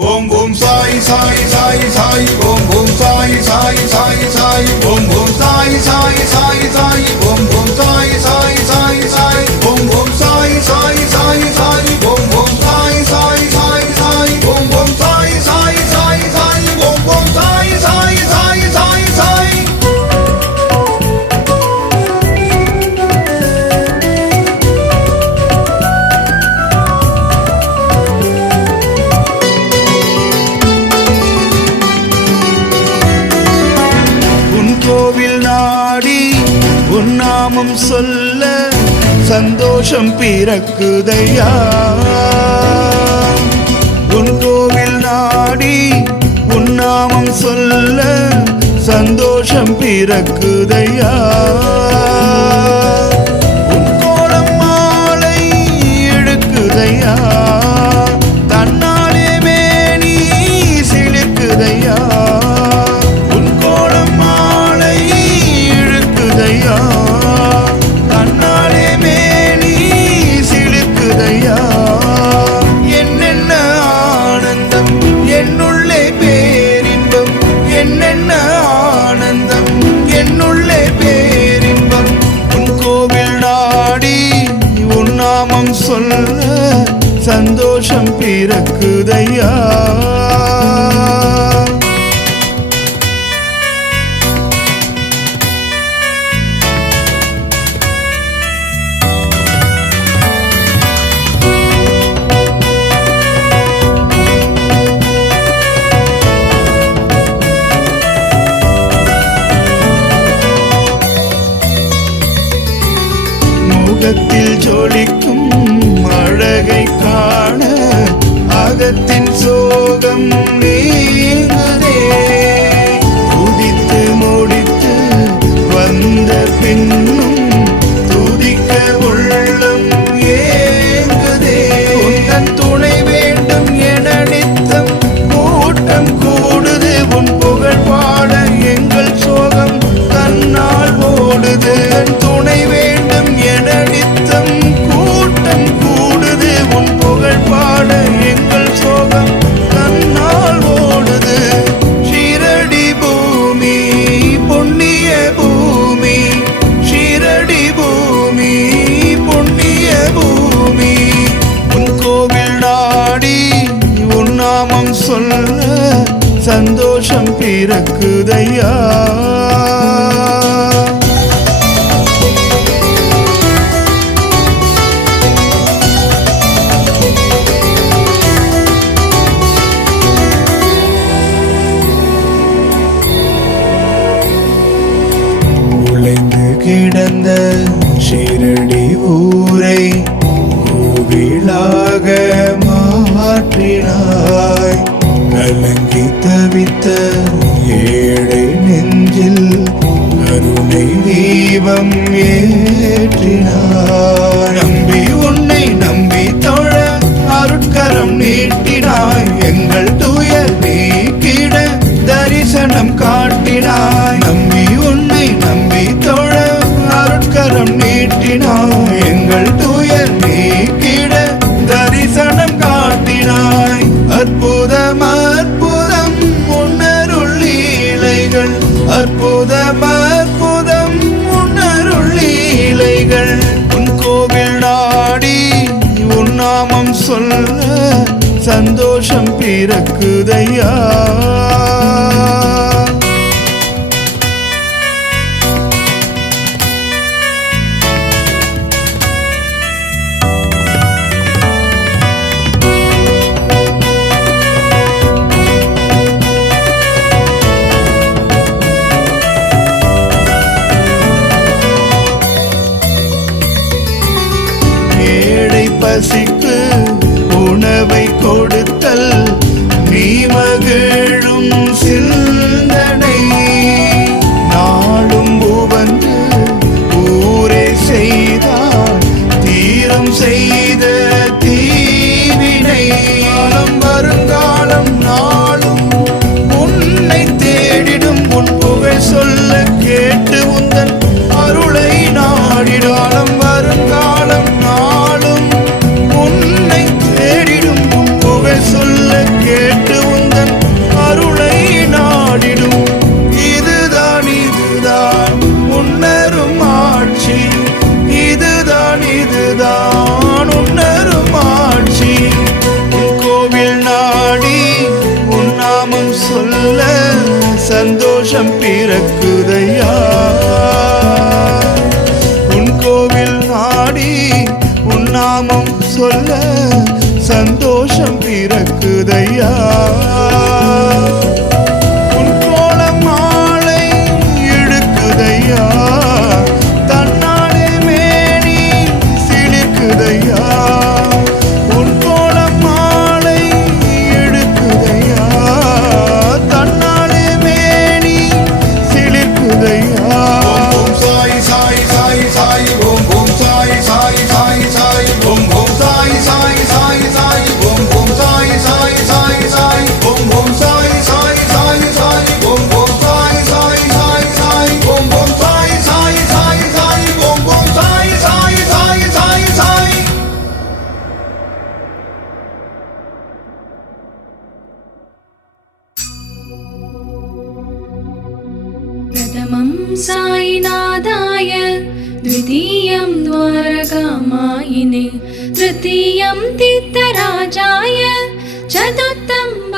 ஓம் ஓம் சாய் சாய் சாய் சாய் ஓம் ஓம் சாய் சாய் சாய் சாய் ஓம் ஓம் சாய் சாய் சாய் சாய் ஓம் ஓம் சாய் சாய் கோவில் நாடி உன்னாமம் சொல்ல சந்தோஷம் பிறக்குதையா? உன் கோவில் நாடி உன்னாமம் சொல்ல சந்தோஷம் பிறக்குதையா? நாமம் சொல்ல சந்தோஷம் பிறக்குதையா? சொலிக்கும் அழகை காண அகத்தின் சோகம் நீ சந்தோஷம் பிறக்குதையா? கிடந்த ஷிரடி ஊரை கோவிலாக மாற்றினார். தீபம் ஏற்றினார். திறக்குதையா பசிக்க entender. சந்தோஷம் பிறக்குதையா? प्रथमं साईनाथाय द्वितीयं द्वारकामायिने तृतीयं तीर्थराजाय चतुर्थं